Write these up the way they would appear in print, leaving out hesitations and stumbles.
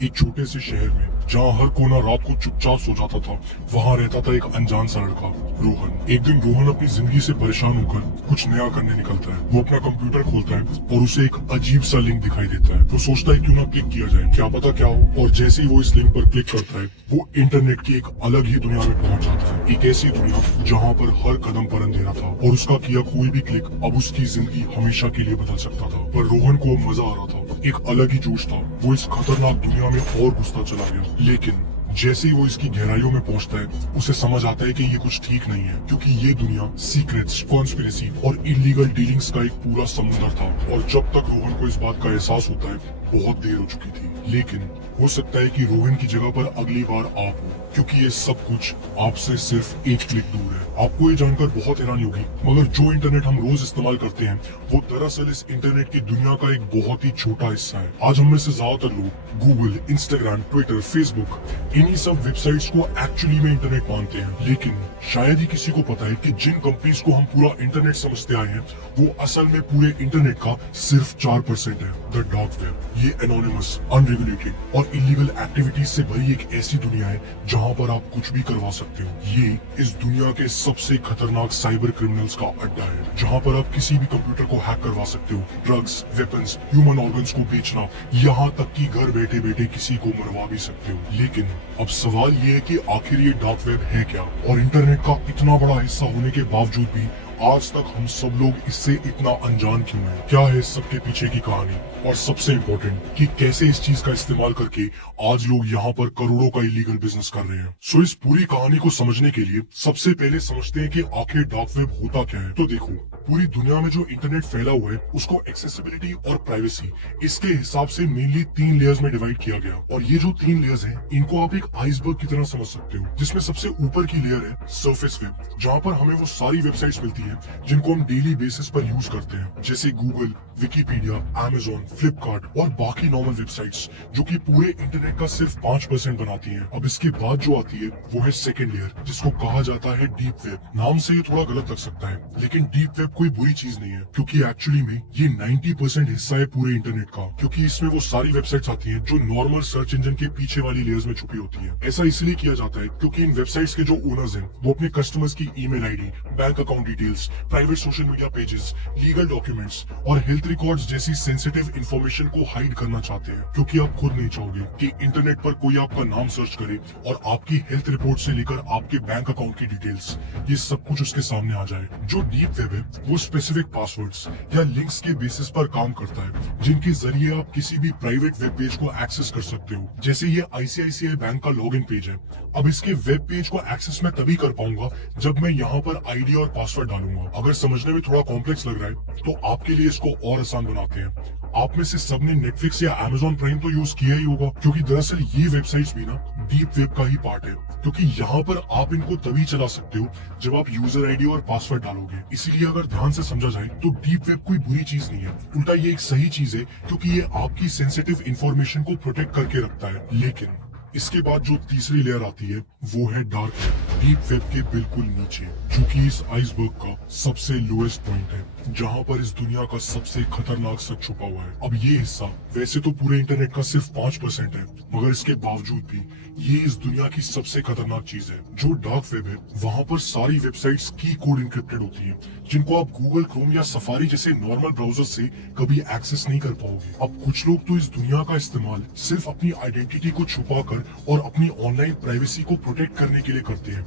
एक छोटे से शहर में जहाँ हर कोना रात को चुपचाप सो जाता था, वहाँ रहता था एक अनजान सा लड़का, रोहन। एक दिन रोहन अपनी जिंदगी से परेशान होकर कुछ नया करने निकलता है। वो अपना कंप्यूटर खोलता है और उसे एक अजीब सा लिंक दिखाई देता है। वो सोचता है क्यों ना क्लिक किया जाए, क्या पता क्या हो। और जैसे ही वो इस लिंक पर क्लिक करता है, वो इंटरनेट की एक अलग ही दुनिया में पहुंच जाता है। एक ऐसी दुनिया जहाँ पर हर कदम पर अंधेरा था और उसका किया कोई भी क्लिक अब उसकी जिंदगी हमेशा के लिए बदल सकता था। पर रोहन को अब मजा आ रहा था, एक अलग ही जोश था। वो इस खतरनाक दुनिया में और घुसता चला गया। लेकिन जैसे ही वो इसकी गहराइयों में पहुंचता है, उसे समझ आता है कि ये कुछ ठीक नहीं है, क्योंकि ये दुनिया सीक्रेट्स, कॉन्स्पिरेसी और इलीगल डीलिंग्स का एक पूरा समुद्र था। और जब तक रोहन को इस बात का एहसास होता है, बहुत देर हो चुकी थी। लेकिन हो सकता है कि रोहन की जगह पर अगली बार आप हो, क्योंकि ये सब कुछ आपसे सिर्फ एक क्लिक दूर है। आपको ये जानकर बहुत हैरानी होगी, मगर जो इंटरनेट हम रोज इस्तेमाल करते हैं, वो दरअसल इस इंटरनेट की दुनिया का एक बहुत ही छोटा हिस्सा है। आज हम में से ज्यादातर लोग गूगल, इंस्टाग्राम, ट्विटर, फेसबुक, इन्हीं सब वेबसाइट्स को एक्चुअली में इंटरनेट मानते हैं। लेकिन शायद ही किसी को पता है कि जिन कंपनीज को हम पूरा इंटरनेट समझते आए हैं, वो असल में पूरे इंटरनेट का सिर्फ 4% है। द डार्क वेब ये एनोनिमस, अनरेगुलेटेड और इलीगल एक्टिविटीज से भरी एक ऐसी दुनिया है जहाँ पर आप कुछ भी करवा सकते हो। ये इस दुनिया के सबसे खतरनाक साइबर क्रिमिनल्स का अड्डा है, जहाँ पर आप किसी भी कंप्यूटर को हैक करवा सकते हो, ड्रग्स, वेपन्स, ह्यूमन ऑर्गन्स को बेचना, यहाँ तक कि घर बैठे बैठे किसी को मरवा भी सकते हो। लेकिन अब सवाल ये है कि आखिर ये डार्क वेब है क्या, और इंटरनेट का इतना बड़ा हिस्सा होने के बावजूद भी आज तक हम सब लोग इससे इतना अनजान क्यों हैं? क्या है इस सबके पीछे की कहानी, और सबसे इम्पोर्टेंट कि कैसे इस चीज का इस्तेमाल करके आज लोग यहाँ पर करोड़ों का इलीगल बिजनेस कर रहे हैं। सो इस पूरी कहानी को समझने के लिए सबसे पहले समझते हैं कि आखिर डार्क वेब होता क्या है। तो देखो, पूरी दुनिया में जो इंटरनेट फैला हुआ है, उसको एक्सेसिबिलिटी और प्राइवेसी, इसके हिसाब से मेनली 3 लेयर्स में डिवाइड किया गया। और ये जो 3 लेयर्स हैं, इनको आप एक आइसबर्ग की तरह समझ सकते हो, जिसमें सबसे ऊपर की लेयर है सरफेस वेब, जहाँ पर हमें वो सारी वेबसाइट्स मिलती है जिनको हम डेली बेसिस पर यूज करते हैं, जैसे गूगल, विकिपीडिया, अमेजोन, फ्लिपकार्ट और बाकी नॉर्मल वेबसाइट्स, जो कि पूरे इंटरनेट का सिर्फ 5% बनाती हैं। अब इसके बाद जो आती है वो है सेकेंड लेयर, जिसको कहा जाता है डीप वेब। नाम से ये थोड़ा गलत लग सकता है, लेकिन डीप वेब कोई बुरी चीज नहीं है, क्योंकि एक्चुअली में ये 90% हिस्सा है पूरे इंटरनेट का, क्योंकि इसमें वो सारी वेबसाइट्स आती हैं जो नॉर्मल सर्च इंजन के पीछे वाली लेयर्स में छुपी होती है। ऐसा इसलिए किया जाता है क्योंकि इन वेबसाइट्स के जो ओनर्स हैं, वो अपने कस्टमर्स की email ID, bank account details, private social media pages, legal documents और हेल्थ रिकॉर्ड्स जैसी सेंसिटिव इंफॉर्मेशन को हाइड करना चाहते हैं, क्योंकि आप खुद नहीं चाहोगे कि इंटरनेट पर कोई आपका नाम सर्च करे और आपकी हेल्थ रिपोर्ट से लेकर आपके बैंक अकाउंट की डिटेल्स, ये सब कुछ उसके सामने आ जाए। जो डीप वेब है, वो स्पेसिफिक पासवर्ड्स या लिंक्स के बेसिस पर काम करता है, जिनके जरिए आप किसी भी प्राइवेट वेब पेज को एक्सेस कर सकते हो। जैसे ये आईसीआईसीआई बैंक का लॉगिन पेज है। अब इसके वेब पेज को एक्सेस मैं तभी कर पाऊंगा जब मैं यहाँ पर आईडी और पासवर्ड डालूंगा। अगर समझने में थोड़ा कॉम्प्लेक्स लग रहा है, तो आपके लिए इसको और आसान बनाते हैं। आप में से सबने नेटफ्लिक्स या अमेजॉन प्राइम तो यूज किया ही होगा, क्योंकि दरअसल ये वेबसाइट्स भी ना डीप वेब का ही पार्ट है, क्योंकि यहाँ पर आप इनको तभी चला सकते हो जब आप यूजर आईडी और पासवर्ड डालोगे। इसीलिए अगर ध्यान से समझा जाए तो डीप वेब कोई बुरी चीज नहीं है, उल्टा ये एक सही चीज है, क्योंकि ये आपकी सेंसिटिव इंफॉर्मेशन को प्रोटेक्ट करके रखता है। लेकिन इसके बाद जो तीसरी लेयर आती है वो है डार्क वेब, डीप वेब के बिल्कुल नीचे, जो कि इस आइसबर्ग का सबसे लोएस्ट पॉइंट है, जहां पर इस दुनिया का सबसे खतरनाक सच छुपा हुआ है। अब ये हिस्सा वैसे तो पूरे इंटरनेट का सिर्फ 5% है, मगर इसके बावजूद भी ये इस दुनिया की सबसे खतरनाक चीज है। जो डार्क वेब है, वहाँ पर सारी वेबसाइट्स की कोड इंक्रिप्टेड होती है, जिनको आप गूगल क्रोम या सफारी जैसे नॉर्मल ब्राउजर से कभी एक्सेस नहीं कर पाओगे। अब कुछ लोग तो इस दुनिया का इस्तेमाल सिर्फ अपनी आइडेंटिटी को छुपाकर और अपनी ऑनलाइन प्राइवेसी को प्रोटेक्ट करने के लिए करते हैं,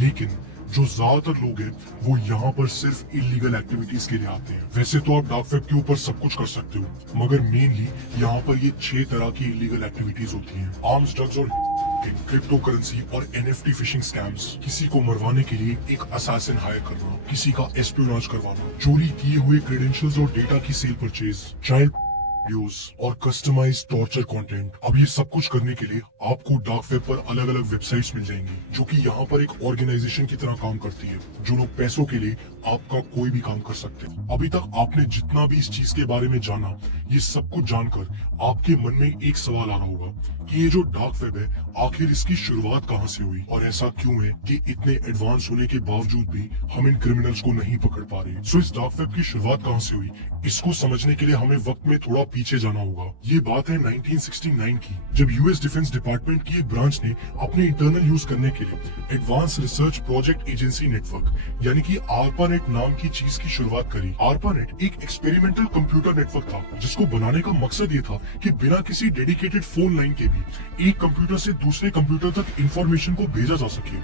लेकिन जो ज्यादातर लोग हैं, वो यहाँ पर सिर्फ इलीगल एक्टिविटीज के लिए आते हैं। वैसे तो आप डार्क वेब के ऊपर सब कुछ कर सकते हो, मगर मेनली यहाँ पर ये 6 तरह की इलीगल एक्टिविटीज होती हैं: आर्म्स, ड्रग्स और क्रिप्टो करेंसी और एनएफटी फिशिंग स्कैम्स, किसी को मरवाने के लिए एक असैसिन हायर करना, किसी का एस्पियोनाज करवाना, चोरी किए हुए क्रेडेंशियल्स और डेटा की सेल परचेज, चाइल्ड वीडियोस और कस्टमाइज्ड टॉर्चर कंटेंट। अब ये सब कुछ करने के लिए आपको डार्क वेब पर अलग अलग वेबसाइट्स मिल जाएंगी, जो कि यहाँ पर एक ऑर्गेनाइजेशन की तरह काम करती है, जो लोग पैसों के लिए आपका कोई भी काम कर सकते हैं। अभी तक आपने जितना भी इस चीज के बारे में जाना, ये सब कुछ जानकर आपके मन में एक सवाल आ रहा होगा कि ये जो डार्क वेब है, आखिर इसकी शुरुआत कहाँ से हुई और ऐसा क्यों है कि इतने एडवांस होने के बावजूद भी हम इन क्रिमिनल्स को नहीं पकड़ पा रहे। सो इस डार्क वेब की शुरुआत कहाँ से हुई, इसको समझने के लिए हमें वक्त में थोड़ा पीछे जाना होगा। ये बात है 1969 की, जब यूएस डिफेंस डिपार्टमेंट की एक ब्रांच ने अपने इंटरनल यूज करने के लिए advance research project agency network यानी कि आरपानेट नाम की चीज की शुरुआत करी। आरपानेट एक एक्सपेरिमेंटल कंप्यूटर नेटवर्क था जिसको बनाने का मकसद ये था कि बिना किसी डेडिकेटेड फोन लाइन के भी एक कंप्यूटर से दूसरे कंप्यूटर तक इंफॉर्मेशन को भेजा जा सके।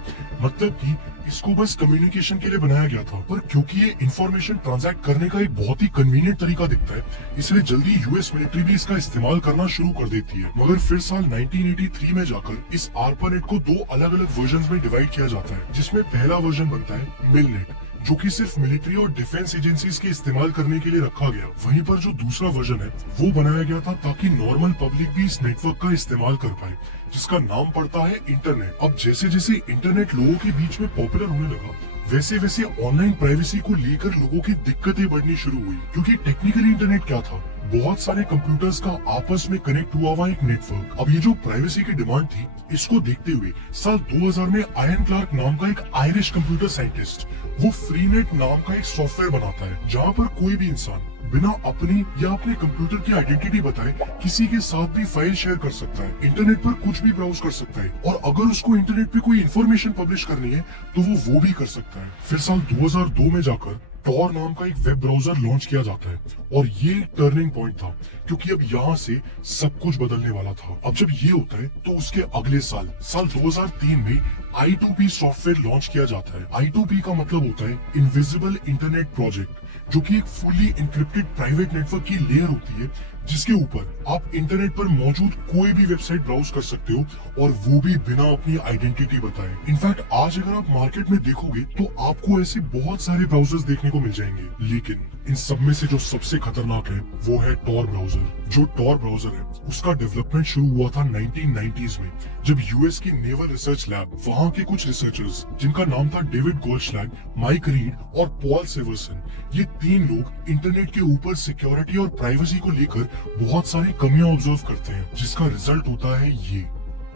मतलब कि इसको बस कम्युनिकेशन के लिए बनाया गया था, पर क्योंकि ये इंफॉर्मेशन ट्रांजैक्ट करने का एक बहुत ही कन्वीनियंट तरीका दिखता है, इसलिए जल्दी यूएस मिलिट्री भी इसका इस्तेमाल करना शुरू कर देती है। मगर फिर साल 1983 में जाकर इस आरपानेट को दो अलग अलग वर्जन में डिवाइड किया जाता है, जिसमें पहला वर्जन बनता है मिलनेट, जो कि सिर्फ मिलिट्री और डिफेंस एजेंसीज के इस्तेमाल करने के लिए रखा गया। वहीं पर जो दूसरा वर्जन है वो बनाया गया था ताकि नॉर्मल पब्लिक भी इस नेटवर्क का इस्तेमाल कर पाए, जिसका नाम पड़ता है इंटरनेट। अब जैसे जैसे इंटरनेट लोगों के बीच में पॉपुलर होने लगा, वैसे वैसे ऑनलाइन प्राइवेसी को लेकर लोगों की दिक्कतें बढ़नी शुरू हुई, क्योंकि टेक्निकली इंटरनेट क्या था, बहुत सारे कंप्यूटर्स का आपस में कनेक्ट हुआ हुआ एक नेटवर्क। अब ये जो प्राइवेसी की डिमांड थी, इसको देखते हुए साल 2000 में आयन क्लार्क नाम का एक आयरिश कंप्यूटर साइंटिस्ट वो फ्रीनेट नाम का एक सॉफ्टवेयर बनाता है, जहाँ पर कोई भी इंसान बिना अपनी या अपने कंप्यूटर की आइडेंटिटी बताए किसी के साथ भी फाइल शेयर कर सकता है, इंटरनेट पर कुछ भी ब्राउज कर सकता है, और अगर उसको इंटरनेट पे कोई इन्फॉर्मेशन पब्लिश करनी है तो वो भी कर सकता है। फिर साल 2002 में जाकर टॉर नाम का एक वेब ब्राउजर लॉन्च किया जाता है, और ये टर्निंग पॉइंट था, क्योंकि अब यहाँ से सब कुछ बदलने वाला था। अब जब ये होता है तो उसके अगले साल 2003 में I2P सॉफ्टवेयर लॉन्च किया जाता है। I2P का मतलब होता है इनविजिबल इंटरनेट प्रोजेक्ट, जो कि एक फुली इंक्रिप्टेड प्राइवेट नेटवर्क की लेयर होती है, जिसके ऊपर आप इंटरनेट पर मौजूद कोई भी वेबसाइट ब्राउज कर सकते हो, और वो भी बिना अपनी आइडेंटिटी बताए। इनफैक्ट आज अगर आप मार्केट में देखोगे तो आपको ऐसे बहुत सारे ब्राउजर्स देखने को मिल जाएंगे, लेकिन इन सब में से जो सबसे खतरनाक है वो है टॉर ब्राउजर। जो टॉर ब्राउजर है उसका डेवलपमेंट शुरू हुआ था 1990s में, जब यूएस की नेवल रिसर्च लैब वहाँ के कुछ रिसर्चर्स, जिनका नाम था डेविड गोल्डस्लैग, माइक रीड और पॉल सेवर्सन, ये तीन लोग इंटरनेट के ऊपर सिक्योरिटी और प्राइवेसी को लेकर बहुत सारी कमियां ऑब्जर्व करते हैं, जिसका रिजल्ट होता है ये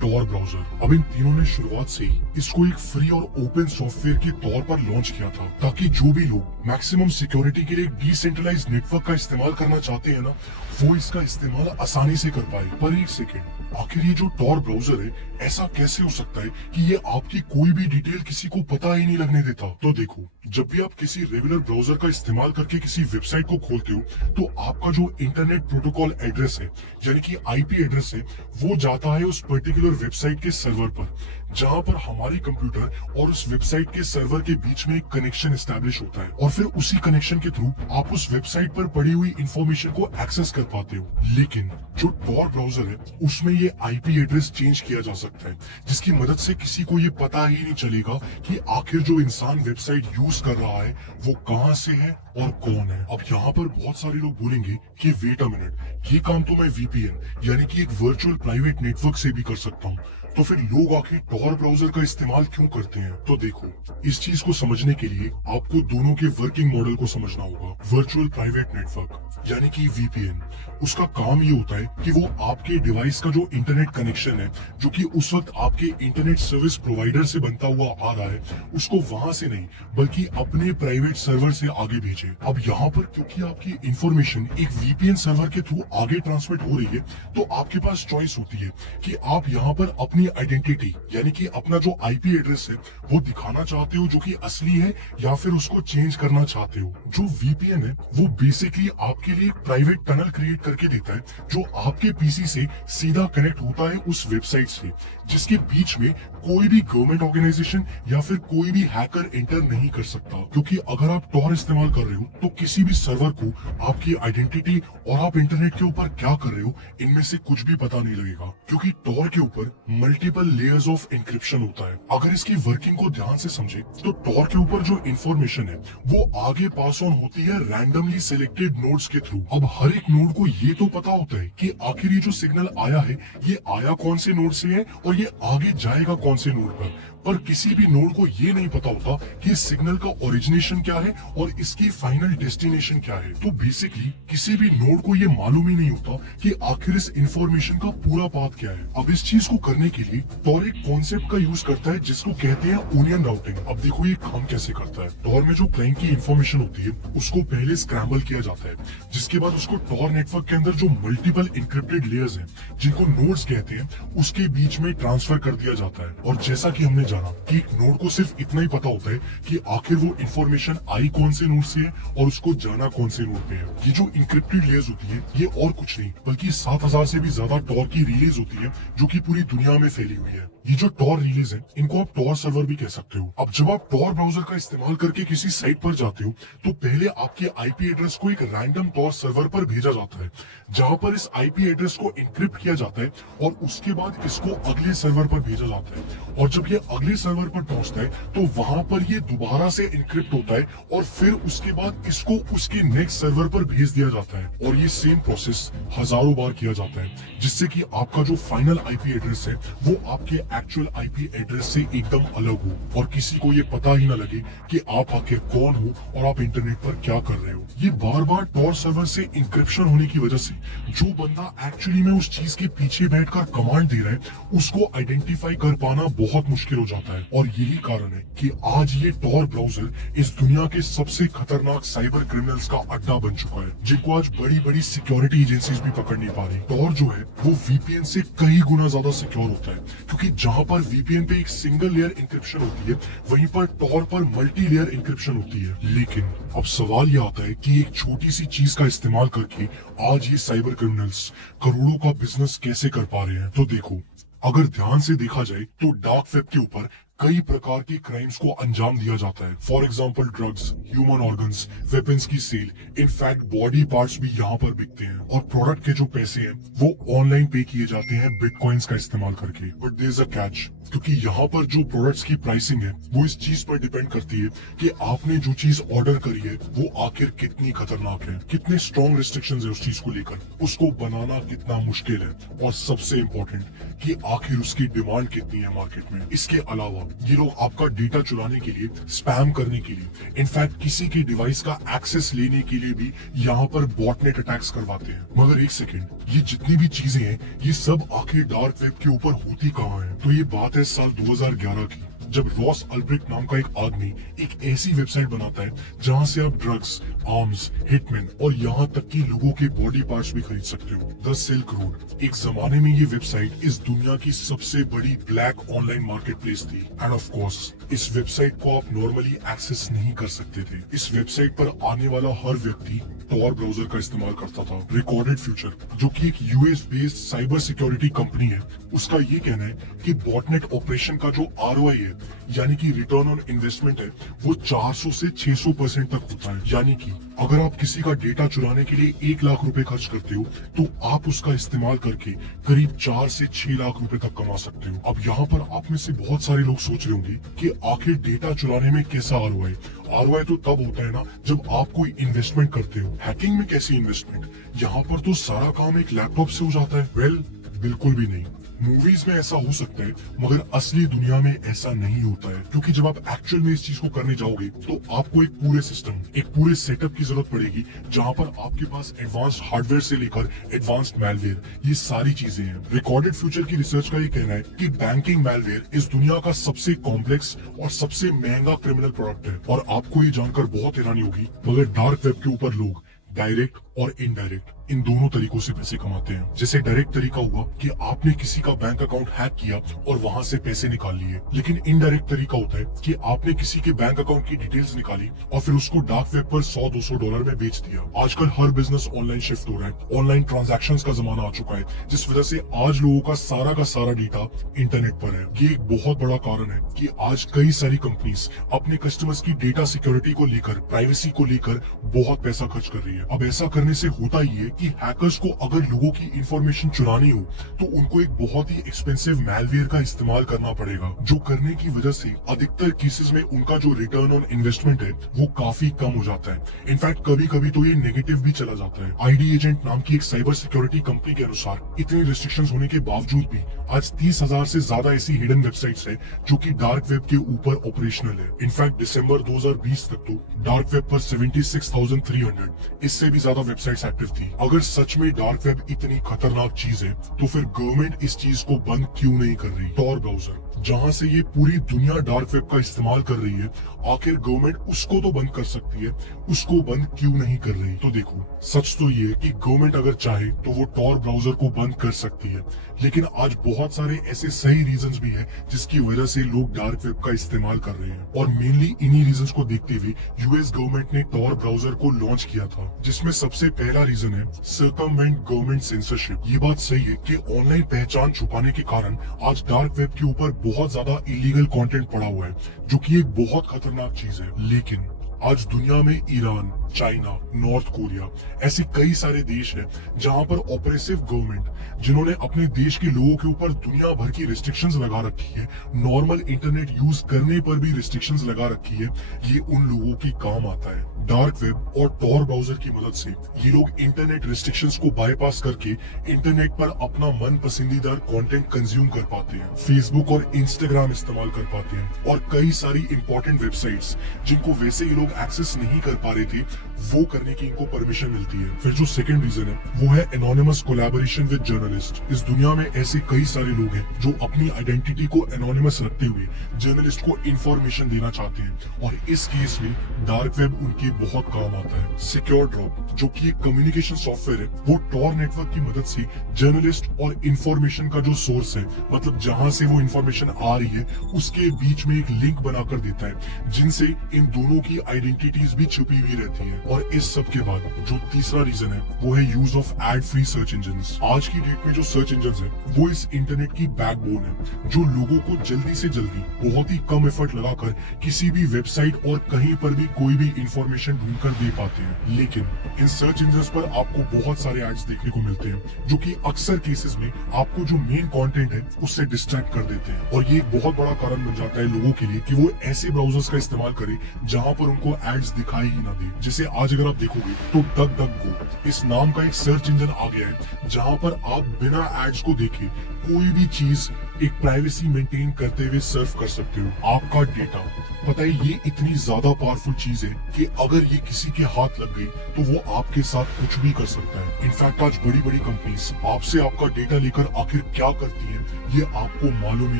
टॉर ब्राउजर। अब इन तीनों ने शुरुआत से ही इसको एक फ्री और ओपन सॉफ्टवेयर के तौर पर लॉन्च किया था, ताकि जो भी लोग मैक्सिमम सिक्योरिटी के लिए डिसेंट्रलाइज्ड नेटवर्क का इस्तेमाल करना चाहते हैं ना, वो इसका इस्तेमाल आसानी से कर पाए। पर एक सेकेंड, आखिर ये जो टॉर ब्राउजर है, ऐसा कैसे हो सकता है कि ये आपकी कोई भी डिटेल किसी को पता ही नहीं लगने देता? तो देखो, जब भी आप किसी रेगुलर ब्राउजर का इस्तेमाल करके किसी वेबसाइट को खोलते हो, तो आपका जो इंटरनेट प्रोटोकॉल एड्रेस है, यानी कि आईपी एड्रेस है, वो जाता है उस पर्टिकुलर वेबसाइट के सर्वर पर, जहां पर हमारी कंप्यूटर और उस वेबसाइट के सर्वर के बीच में एक कनेक्शन एस्टैब्लिश होता है, और फिर उसी कनेक्शन के थ्रू आप उस वेबसाइट पर पड़ी हुई इंफॉर्मेशन को एक्सेस कर पाते हो। लेकिन जो टॉर ब्राउजर है, उसमें ये आईपी एड्रेस चेंज किया जा सकता है, जिसकी मदद से किसी को ये पता ही नहीं चलेगा कि आखिर जो इंसान वेबसाइट यूज कर रहा है वो कहां से है और कौन है। अब यहाँ पर बहुत सारे लोग बोलेंगे कि वेट अ मिनट, ये काम तो मैं वीपीएन यानी कि एक वर्चुअल प्राइवेट नेटवर्क से भी कर सकता हूँ, तो फिर लोग आखिर टॉर ब्राउजर का इस्तेमाल क्यों करते हैं? तो देखो, इस चीज को समझने के लिए आपको दोनों के वर्किंग मॉडल को समझना होगा। वर्चुअल प्राइवेट नेटवर्क यानी कि वीपीएन, उसका काम ये होता है कि वो आपके डिवाइस का जो इंटरनेट कनेक्शन है, जो कि उस वक्त आपके इंटरनेट सर्विस प्रोवाइडर से बनता हुआ आ रहा है, उसको वहां से नहीं बल्कि अपने प्राइवेट सर्वर से आगे भेजे। अब यहाँ पर क्योंकि आपकी इंफॉर्मेशन एक वीपीएन सर्वर के थ्रू आगे ट्रांसमिट हो रही है, तो आपके पास चॉइस होती है कि आप यहाँ पर अपनी आइडेंटिटी यानी कि अपना जो आईपी एड्रेस है वो दिखाना चाहते हो जो कि असली है, या फिर उसको चेंज करना चाहते हो। जो वीपीएन है वो बेसिकली आपके लिए एक प्राइवेट टनल क्रिएट करके देता है, जो आपके पीसी से सीधा कनेक्ट होता है उस वेबसाइट से, जिसके बीच में कोई भी गवर्नमेंट ऑर्गेनाइजेशन या फिर कोई भी हैकर एंटर नहीं कर सकता। क्योंकि अगर आप टॉर इस्तेमाल कर रहे हो तो किसी भी सर्वर को आपकी आइडेंटिटी और आप इंटरनेट के ऊपर क्या कर रहे हो इनमें से कुछ भी पता नहीं लगेगा, क्योंकि टॉर के ऊपर मल्टीपल लेयर्स ऑफ इंक्रिप्शन होता है। अगर इसकी वर्किंग को ध्यान से समझे तो टॉर के ऊपर जो इंफॉर्मेशन है वो आगे पास ऑन होती है रैंडमली सिलेक्टेड नोड्स के थ्रू। अब हर एक नोड को ये तो पता होता है कि आखिर ये जो सिग्नल आया है ये आया कौन से नोड से है और ये आगे जाएगा कौन से नोड पर किसी भी नोड को ये नहीं पता होता कि सिग्नल का ओरिजिनेशन क्या है और इसकी फाइनल डेस्टिनेशन क्या है। तो बेसिकली किसी भी नोड को ये मालूम ही नहीं होता कि आखिर इस इंफॉर्मेशन का पूरा पाथ क्या है। अब इस चीज को करने के लिए टॉर एक कॉन्सेप्ट का यूज करता है जिसको कहते हैं ओनियन राउटिंग। अब देखो ये काम कैसे करता है। टॉर में जो क्लाइंट की इंफॉर्मेशन होती है उसको पहले स्क्रैम्बल किया जाता है, जिसके बाद उसको टॉर नेटवर्क के अंदर जो मल्टीपल इंक्रिप्टेड लेयर्स हैं जिनको नोड्स कहते हैं उसके बीच में ट्रांसफर कर दिया जाता है। और जैसा कि हमने जाना कि एक नोड को सिर्फ इतना ही पता होता है कि आखिर वो इंफॉर्मेशन आई कौन से नोड से है और उसको जाना कौन से नोड पे है। ये जो इंक्रिप्टेड लेयर्स होती है ये और कुछ नहीं बल्कि 7000 से भी ज्यादा टॉर की रिलेज होती है जो कि पूरी दुनिया में फैली हुई है। ये जो टॉर रिलीज है इनको आप टॉर सर्वर भी कह सकते हो। अब जब आप टॉर ब्राउजर का इस्तेमाल करके किसी साइट पर जाते हो तो पहले आपके आईपी एड्रेस को एक रैंडम टॉर सर्वर पर भेजा जाता है जहां पर इस आईपी एड्रेस को एन्क्रिप्ट किया जाता है और उसके बाद इसको अगले सर्वर पर भेजा जाता है। और जब ये अगले सर्वर पर पहुंचता है तो वहां पर ये दोबारा से एन्क्रिप्ट होता है और फिर उसके बाद इसको उसके नेक्स्ट सर्वर पर भेज दिया जाता है। और ये सेम प्रोसेस हजारों बार किया जाता है जिससे कि आपका जो फाइनल आईपी एड्रेस है वो आपके एक्चुअल आईपी एड्रेस से एकदम अलग हो और किसी को ये पता ही ना लगे कि आप आखिर कौन हो और आप इंटरनेट पर क्या कर रहे हो। ये बार बार टॉर सर्वर से इंक्रिप्शन होने की वजह से जो बंदा एक्चुअली में उस चीज के पीछे बैठकर कमांड दे रहा है उसको आइडेंटिफाई कर पाना बहुत मुश्किल हो जाता है। और यही कारण है कि आज ये टॉर ब्राउजर इस दुनिया के सबसे खतरनाक साइबर क्रिमिनल्स का अड्डा बन चुका है जिनको आज बड़ी बड़ी सिक्योरिटी एजेंसीज भी पकड़ नहीं पा रही। टॉर जो है वो वीपीएन से कई गुना ज्यादा सिक्योर होता है क्योंकि जहां पर वीपीएन पे एक सिंगल लेयर इंक्रिप्शन होती है वहीं पर टॉर पर मल्टी लेयर इंक्रिप्शन होती है। लेकिन अब सवाल ये आता है कि एक छोटी सी चीज का इस्तेमाल करके आज ये साइबर क्रिमिनल्स करोड़ों का बिजनेस कैसे कर पा रहे हैं। तो देखो, अगर ध्यान से देखा जाए तो डार्क वेब के ऊपर कई प्रकार की क्राइम्स को अंजाम दिया जाता है। For example drugs, human organs, weapons की सेल, इनफैक्ट बॉडी पार्ट्स भी यहाँ पर बिकते हैं। और प्रोडक्ट के जो पैसे हैं वो ऑनलाइन पे किए जाते हैं बिटकॉइंस का इस्तेमाल करके। But there is a catch, क्योंकि यहाँ पर जो प्रोडक्ट्स की प्राइसिंग है वो इस चीज पर डिपेंड करती है कि आपने जो चीज ऑर्डर करी है वो आखिर कितनी खतरनाक है, कितने स्ट्रॉन्ग रिस्ट्रिक्शंस है उस चीज को लेकर, उसको बनाना कितना मुश्किल है और सबसे इम्पोर्टेंट कि आखिर उसकी डिमांड कितनी है मार्केट में। इसके अलावा ये लोग आपका डेटा चुराने के लिए, स्पैम करने के लिए, इनफैक्ट किसी के डिवाइस का एक्सेस लेने के लिए भी यहाँ पर बॉटनेट अटैक्स करवाते हैं। मगर एक सेकेंड, ये जितनी भी चीजें हैं ये सब आखिर डार्क वेब के ऊपर होती कहाँ है? तो ये बात है साल 2011 की, जब रॉस अल्ब्रेक्ट नाम का एक आदमी एक ऐसी वेबसाइट बनाता है जहां से आप ड्रग्स, आर्म्स, हिटमैन और यहाँ तक कि लोगों के बॉडी पार्ट्स भी खरीद सकते हो। The silk road. एक जमाने में ये वेबसाइट इस दुनिया की सबसे बड़ी ब्लैक ऑनलाइन मार्केट प्लेस थी। एंड ऑफ कोर्स इस वेबसाइट को आप नॉर्मली एक्सेस नहीं कर सकते थे। इस वेबसाइट पर आने वाला हर व्यक्ति टॉर ब्राउजर का इस्तेमाल करता था। रिकॉर्डेड फ्यूचर, जो कि एक US based cyber security company है, उसका ये कहना है कि बॉटनेट ऑपरेशन का जो आरओआई है यानी कि रिटर्न ऑन इन्वेस्टमेंट है वो 400 से 600% तक होता है। यानी कि अगर आप किसी का डेटा चुराने के लिए 1 लाख रुपए खर्च करते हो तो आप उसका इस्तेमाल करके करीब 4 से 6 लाख रुपए तक कमा सकते हो। अब यहाँ पर आप में से बहुत सारे लोग सोच रहे होंगे कि आखिर डेटा चुराने में कैसा आरओआई? आरओआई तो तब होता है ना जब आप कोई इन्वेस्टमेंट करते हो। हैकिंग में कैसी इन्वेस्टमेंट? यहाँ पर तो सारा काम एक लैपटॉप से हो जाता है। वेल, बिल्कुल भी नहीं। मूवीज में ऐसा हो सकता है मगर असली दुनिया में ऐसा नहीं होता है, क्योंकि जब आप एक्चुअल में इस चीज को करने जाओगे तो आपको एक पूरे सिस्टम, एक पूरे सेटअप की जरूरत पड़ेगी जहां पर आपके पास एडवांस्ड हार्डवेयर से लेकर एडवांस्ड मैलवेयर, ये सारी चीजें हैं। रिकॉर्डेड फ्यूचर की रिसर्च का ये कहना है कि बैंकिंग मैलवेयर इस दुनिया का सबसे कॉम्प्लेक्स और सबसे महंगा क्रिमिनल प्रोडक्ट है। और आपको ये जानकर बहुत हैरानी होगी मगर डार्क वेब के ऊपर लोग डायरेक्ट और इनडायरेक्ट इन दोनों तरीकों से पैसे कमाते हैं। जैसे डायरेक्ट तरीका हुआ कि आपने किसी का बैंक अकाउंट हैक किया और वहां से पैसे निकाल लिए, लेकिन इनडायरेक्ट तरीका होता है कि आपने किसी के बैंक अकाउंट की डिटेल्स निकाली और फिर उसको डार्क वेब पर $100-200 में बेच दिया। आजकल हर बिजनेस ऑनलाइन शिफ्ट हो रहा है, ऑनलाइन ट्रांजैक्शंस का जमाना आ चुका है, जिस वजह से आज लोगों का सारा डेटा इंटरनेट पर है। ये एक बहुत बड़ा कारण है कि आज कई सारी कंपनीज अपने कस्टमर्स की डेटा सिक्योरिटी को लेकर, प्राइवेसी को लेकर बहुत पैसा खर्च कर रही है। अब ऐसा करने से होता ही है कि हैकर्स को अगर लोगों की इंफॉर्मेशन चुरानी हो तो उनको एक बहुत ही एक्सपेंसिव मैलवेयर का इस्तेमाल करना पड़ेगा, जो करने की वजह से अधिकतर केसेस में उनका जो रिटर्न ऑन इन्वेस्टमेंट है वो काफी कम हो जाता है। इनफैक्ट कभी कभी तो ये नेगेटिव भी चला जाता है। आईडी एजेंट नाम की एक साइबर सिक्योरिटी कंपनी के अनुसार इतनी रिस्ट्रिक्शंस होने के बावजूद भी आज 30,000 से ज्यादा ऐसी हिडन वेबसाइट्स है जो कि डार्क वेब के ऊपर ऑपरेशनल है। इनफैक्ट दिसंबर 2020 तक तो डार्क वेब पर 76,300 इससे भी ज्यादा वेबसाइट्स एक्टिव थी। अगर सच में डार्क वेब इतनी खतरनाक चीज है तो फिर गवर्नमेंट इस चीज को बंद क्यों नहीं कर रही? टॉर ब्राउजर, जहां से ये पूरी दुनिया डार्क वेब का इस्तेमाल कर रही है, आखिर गवर्नमेंट उसको तो बंद कर सकती है, उसको बंद क्यों नहीं कर रही? तो देखो, सच तो ये है कि गवर्नमेंट अगर चाहे तो वो टॉर ब्राउजर को बंद कर सकती है, लेकिन आज बहुत सारे ऐसे सही रीजंस भी हैं जिसकी वजह से लोग डार्क वेब का इस्तेमाल कर रहे हैं। और मेनली इन्हीं रीजंस को देखते हुए यूएस गवर्नमेंट ने टॉर ब्राउजर को लॉन्च किया था, जिसमें सबसे पहला रीजन है सर्कमवेंट गवर्नमेंट सेंसरशिप। ये बात सही है कि ऑनलाइन पहचान छुपाने के कारण आज डार्क वेब के ऊपर बहुत ज्यादा इलीगल कंटेंट पड़ा हुआ है, जो कि एक बहुत खतरनाक चीज है। लेकिन आज दुनिया में ईरान, चाइना, नॉर्थ कोरिया ऐसे कई सारे देश हैं जहां पर ऑपरेसिव गवर्नमेंट, जिन्होंने अपने देश के लोगों के ऊपर दुनिया भर की रिस्ट्रिक्शंस लगा रखी है, नॉर्मल इंटरनेट यूज करने पर भी रिस्ट्रिक्शंस लगा रखी है, ये उन लोगों की काम आता है। डार्क वेब और टॉर ब्राउजर की मदद से ये लोग इंटरनेट रिस्ट्रिक्शंस को बाईपास करके इंटरनेट पर अपना मन पसंदीदा कंटेंट कंज्यूम कर पाते हैं, फेसबुक और इंस्टाग्राम इस्तेमाल कर पाते हैं, और कई सारी इंपॉर्टेंट वेबसाइट्स जिनको वैसे ये लोग एक्सेस नहीं कर पा रहे थे, वो करने की इनको परमिशन मिलती है। फिर जो सेकंड रीजन है वो है एनोनिमस कोलैबोरेशन विद जर्नलिस्ट। इस दुनिया में ऐसे कई सारे लोग हैं जो अपनी आइडेंटिटी को एनोनिमस रखते हुए जर्नलिस्ट को इंफॉर्मेशन देना चाहते हैं, और इस केस में डार्क वेब उनके बहुत काम आता है। सिक्योर ड्रॉप, जो कि एक कम्युनिकेशन सॉफ्टवेयर है, वो टॉर नेटवर्क की मदद से जर्नलिस्ट और इंफॉर्मेशन का जो सोर्स है, मतलब जहां से वो इंफॉर्मेशन आ रही है, उसके बीच में एक लिंक बनाकर देता है, जिनसे इन दोनों की आइडेंटिटीज भी छुपी हुई रहती है। और इस सब के बाद जो तीसरा रीजन है वो है use of ad free search engines. आज की डेट में जो सर्च इंजन्स है वो इस इंटरनेट की बैकबोन है, जो लोगों को जल्दी से जल्दी बहुत ही कम एफर्ट लगाकर किसी भी वेबसाइट और कहीं पर भी कोई भी इंफॉर्मेशन ढूंढकर दे पाते हैं। लेकिन इन सर्च इंजन्स पर आपको बहुत सारे एड्स देखने को मिलते हैं, जो कि अक्सर केसेस में आपको जो मेन कंटेंट है उससे डिस्ट्रैक्ट कर देते हैं, और ये एक बहुत बड़ा कारण बन जाता है लोगों के लिए कि वो ऐसे ब्राउजर्स का इस्तेमाल करें जहां पर उनको एड्स दिखाई ही ना दे। जैसे आज अगर आप देखोगे तो डक डक गो इस नाम का एक सर्च इंजन आ गया है, जहां पर आप बिना एड्स को देखे कोई भी चीज एक प्राइवेसी मेंटेन करते हुए सर्फ कर सकते हो। आपका डेटा, पता है ये इतनी ज्यादा पावरफुल चीज है कि अगर ये किसी के हाथ लग गई तो वो आपके साथ कुछ भी कर सकता है। इनफैक्ट आज बड़ी बड़ी कंपनीज आपसे आपका डेटा लेकर आखिर क्या करती है ये आपको मालूम ही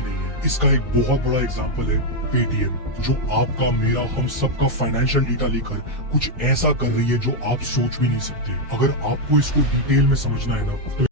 नहीं है। इसका एक बहुत बड़ा एग्जांपल है पेटीएम, जो आपका, मेरा, हम सबका फाइनेंशियल डेटा लेकर कुछ ऐसा कर रही है जो आप सोच भी नहीं सकते। अगर आपको इसको डिटेल में समझना है ना तो